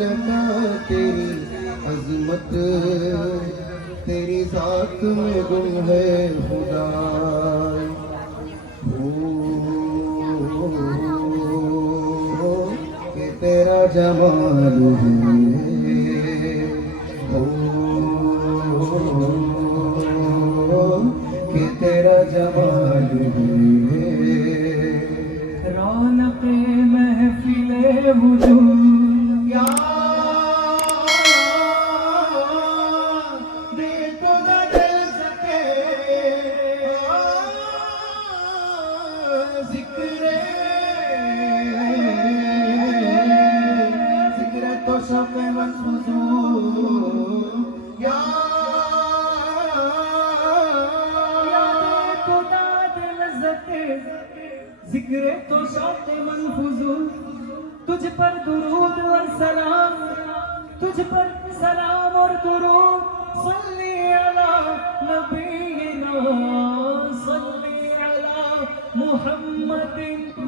तेरी अजमत तेरी साथ में गुम है खुदा हो के तेरा जमाल है हो के तेरा जमाल है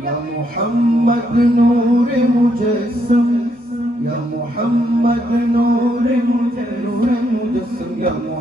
يا محمد نور مجسم يا محمد نور مجسم يا محمد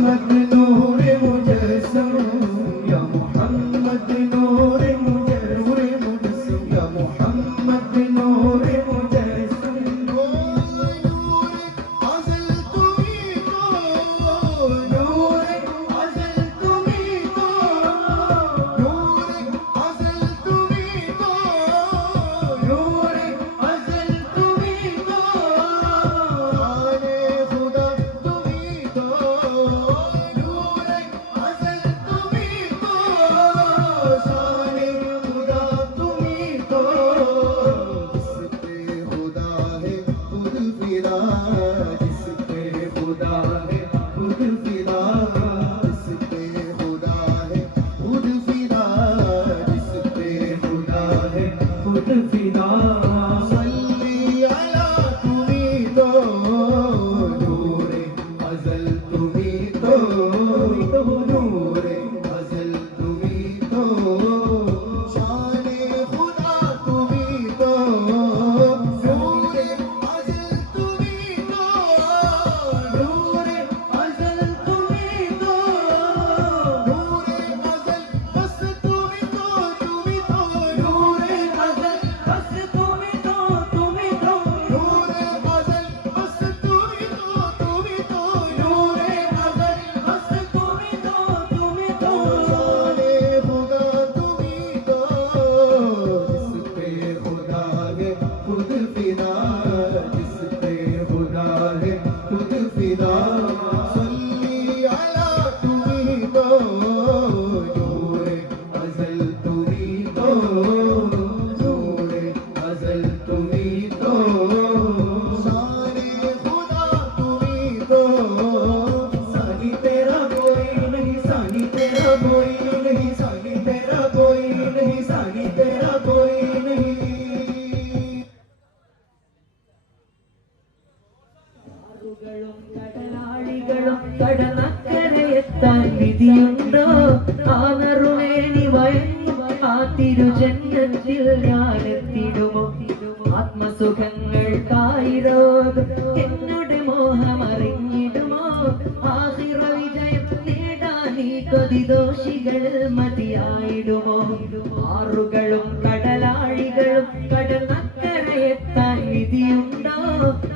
Muhammed Oh.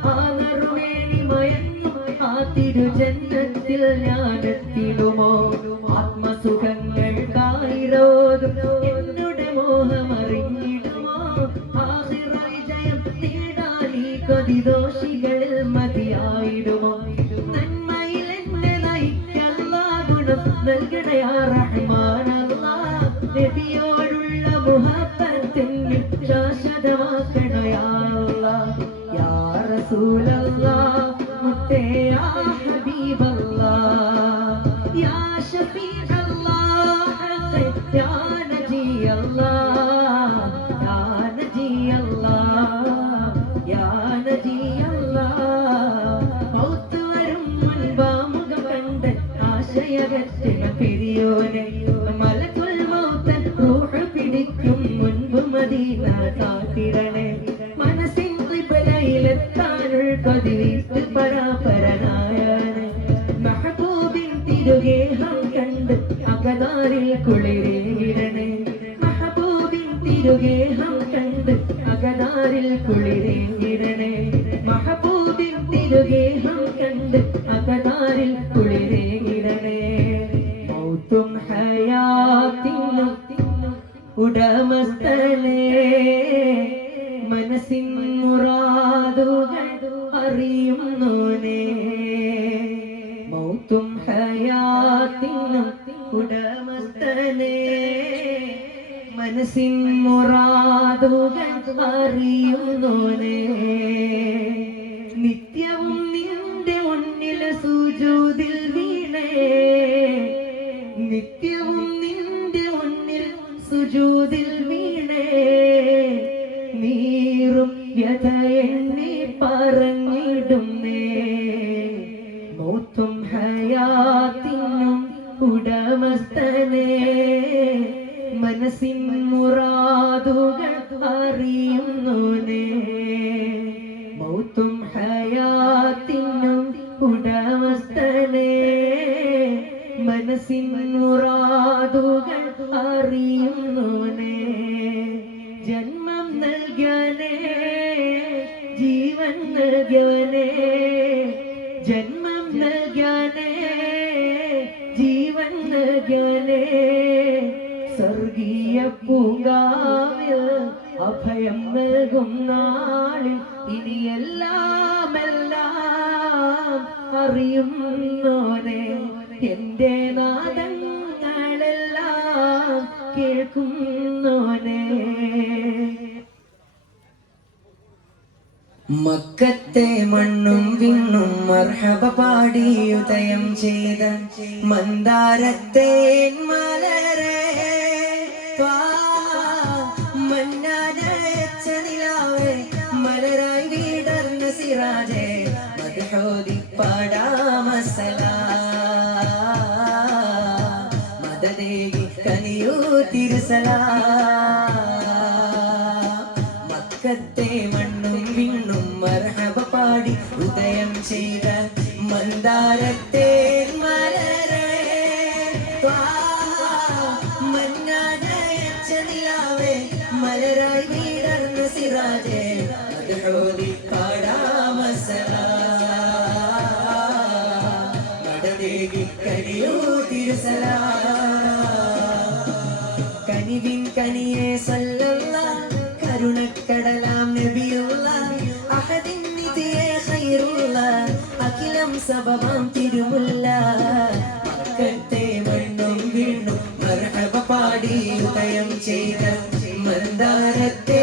ఆనరునేని మా മലക്കുൽ മൗത്തൻ റൂഹ് പിടിക്കും മുൻപ് മദീന കാത്തിരണേ പതിവിത്ത് പരാപരനായാണ് മഹബൂബിൻ തിരുഗേഹം കണ്ട് അകതാരിൽ കുളിരേകിടണേ. മഹബൂബിൻ തിരുഗേഹം കണ്ട് അകതാരിൽ കുളിരേകിടണേ. മഹബൂബിൻ തിരുഗേഹം കണ്ട് അകതാരിൽ കുളിരേകിടണേ. മൗത്തും ഹയാത്തിനും ഉടമസ്ഥലേ മനസ്സിൻ മുറാ അറിയുന്നോനെ മൗത്തും ഹയാത്തിനും ഉടമസ്ഥനെ. മനസ്സിൻ മുറാതുകൾ അറിയുന്നോനെ cima. വലിയ പൂങ്കാവിൽ അഭയം നൽകും നാളിൽ ഇനിയെല്ലാം എല്ലാം അറിയുന്നോരെ എന്റെ നാദങ്ങളെല്ലാം കേൾക്കുന്നോരെ മക്കത്തെ മണ്ണും വിണ്ണും മർഹബ പാടിയുദയം ചെയ്ത മന്ദാരത്തെ മലരെ മന്നാനച്ച നിലാവേ മലരായി വീടർന്ന സിറാജേ മധുഹോദി പാടാമസല മദദേകി കനിയോ തിരുസലാ. പാടാമസല. മടദേകി കരിയൂ കനിവിൻ കനിയെ സല്ലല്ല കരുണക്കടലാം നബിയുള്ള അഹദിൻ നിധിയെ ഖൈറുള്ള അഖിലം സബബാം തിരുമുല്ല. മക്കത്തെ മണ്ണും വീണ്ടും മർഹബ പാടി ഉദയം ചെയ്ത മന്ദാരത്തെ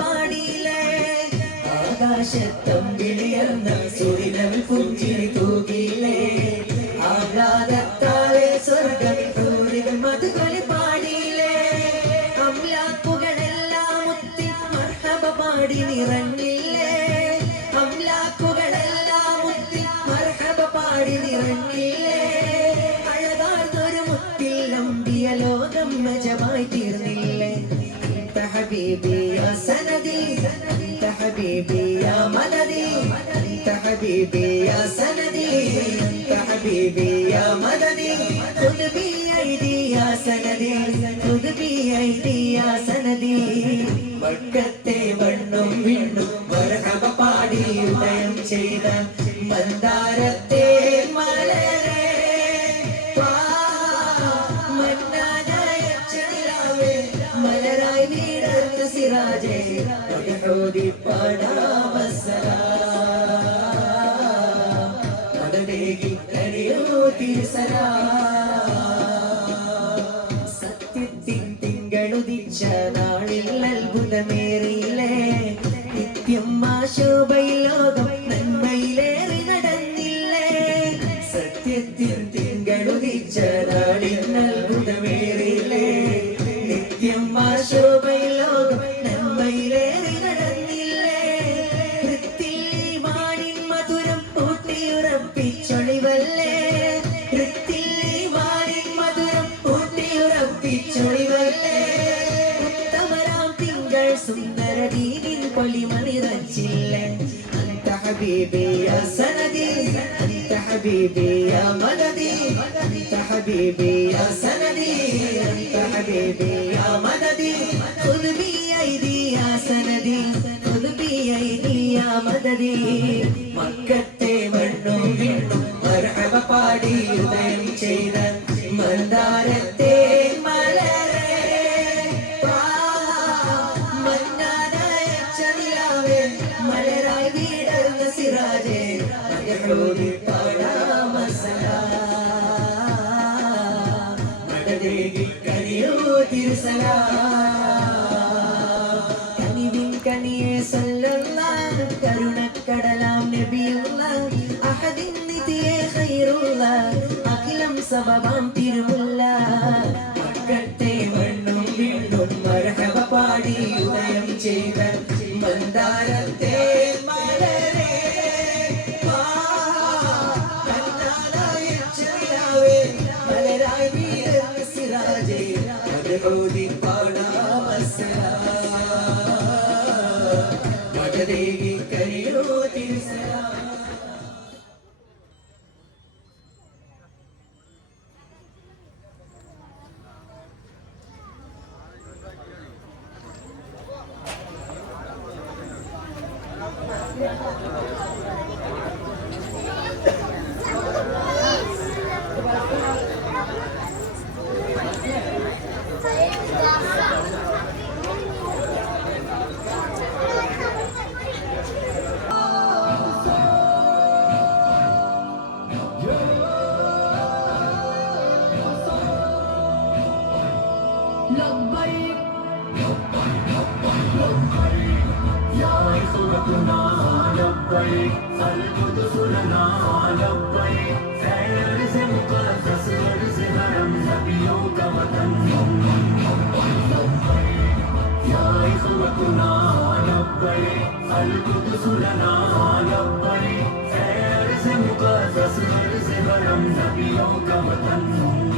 ആകാശത്തമ്പിൽ എന്ന സുദിനൻ പുഞ്ചിരി തൂകിയിലെ അന്ത يا യാ انت حبيبي يا യാ സനദി حبيبي يا ബി ഐദി യാ സനദി ഖുദ് ബി ഐദി യാ സനദി മക്കത്തെ മണ്ണും വിണ്ണും മർഹബ പാടി ഉദയം ചെയ്ത മന്ദാരത്തെ സത്യത്തിൻ തിങ്കളുദിച്ച ഉത്തമരാം തിങ്കൾ സുന്ദര ദീപിൻ പൊലിമ നിറച്ചില്ലേ അന്ത ഹബീബി യാ സനദി അന്ത ഹബീബി യാ മദദി അന്ത ഹബീബി യാ സനദി അന്ത ഹബീബി യാ മദദി ഖുദ് ബി ഐദി യാ സനദി ഖുദ് ബി ഐദി യാ മദദി മക്കത്തെ മണ്ണും വിണ്ണും മർഹബ പാടി ഉദയം ചെയ്ത മന്ദാരത്തെ മലരെ കരുണക്കടലാം നബിയുള്ള അഹദിൻ നിധിയെ ഖൈറുള്ള അഖിലം സബബാം തിരുമുല്ല. മക്കത്തെ മണ്ണും വീണ്ടും മരഹവ പാടി ഉദയം ചെയ്ത മന്ദാരത്തെ Oh. से मुकदस गर्ज हरम नबियों का वतन